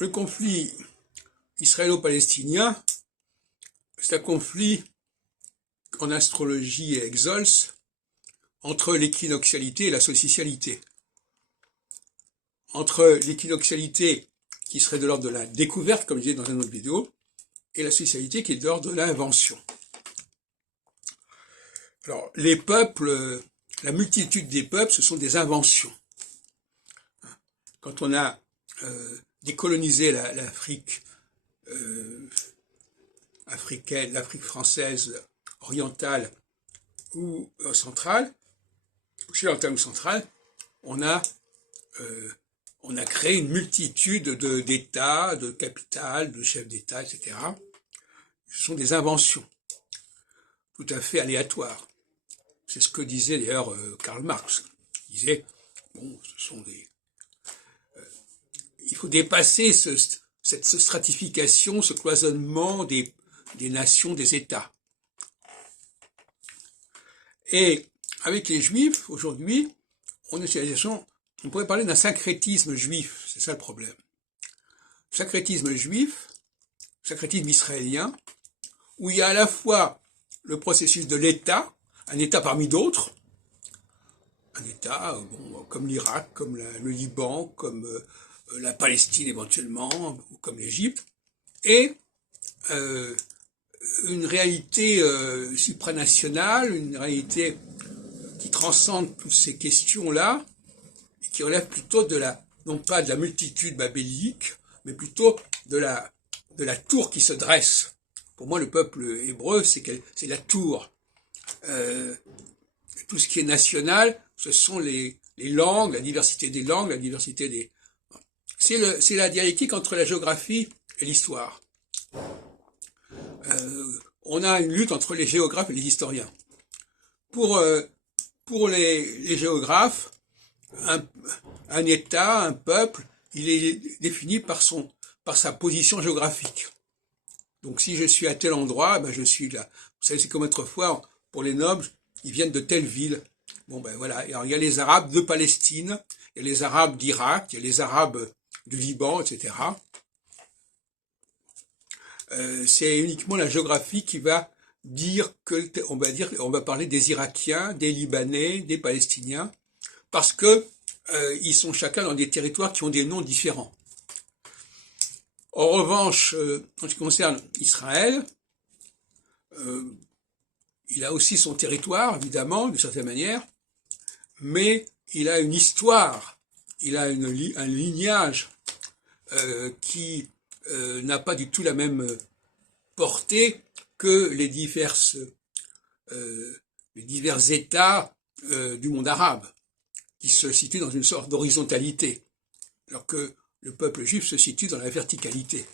Le conflit israélo-palestinien, c'est un conflit en astrologie et exols entre l'équinoxialité et la solstitialité. Entre l'équinoxialité qui serait de l'ordre de la découverte, comme je disais dans une autre vidéo, et la solstitialité qui est de l'ordre de l'invention. Alors, les peuples, la multitude des peuples, ce sont des inventions. Quand on a décolonisé l'Afrique africaine, l'Afrique française, orientale ou centrale, occidentale ou centrale, on a créé une multitude d'États, de capitales, de chefs d'État, etc. Ce sont des inventions tout à fait aléatoires. C'est ce que disait d'ailleurs Karl Marx. Il disait, bon, ce sont des... il faut dépasser cette stratification, ce cloisonnement des nations, des États. Et avec les Juifs, aujourd'hui, on pourrait parler d'un syncrétisme juif, c'est ça le problème. Syncrétisme juif, syncrétisme israélien, où il y a à la fois le processus de l'État, un État parmi d'autres, un État comme l'Irak, comme le Liban, comme la Palestine éventuellement, ou comme l'Égypte, et une réalité supranationale, une réalité qui transcende toutes ces questions-là, et qui relève plutôt de non pas de la multitude babélique, mais plutôt de la tour qui se dresse. Pour moi, le peuple hébreu, c'est la tour. Tout ce qui est national, ce sont les langues, la diversité des langues, la diversité des... C'est la dialectique entre la géographie et l'histoire. On a une lutte entre les géographes et les historiens. Pour les géographes, un État, un peuple, il est défini par sa position géographique. Donc si je suis à tel endroit, ben je suis là. Vous savez, c'est comme autrefois, pour les nobles, ils viennent de telle ville. Bon ben voilà, alors, il y a les Arabes de Palestine, il y a les Arabes d'Irak, il y a les Arabes du Liban, etc. C'est uniquement la géographie qui va dire on va parler des Irakiens, des Libanais, des Palestiniens, parce que ils sont chacun dans des territoires qui ont des noms différents. En revanche, en ce qui concerne Israël, il a aussi son territoire, évidemment, d'une certaine manière, mais il a une histoire, il a un lignage qui n'a pas du tout la même portée que les divers États du monde arabe, qui se situent dans une sorte d'horizontalité, alors que le peuple juif se situe dans la verticalité.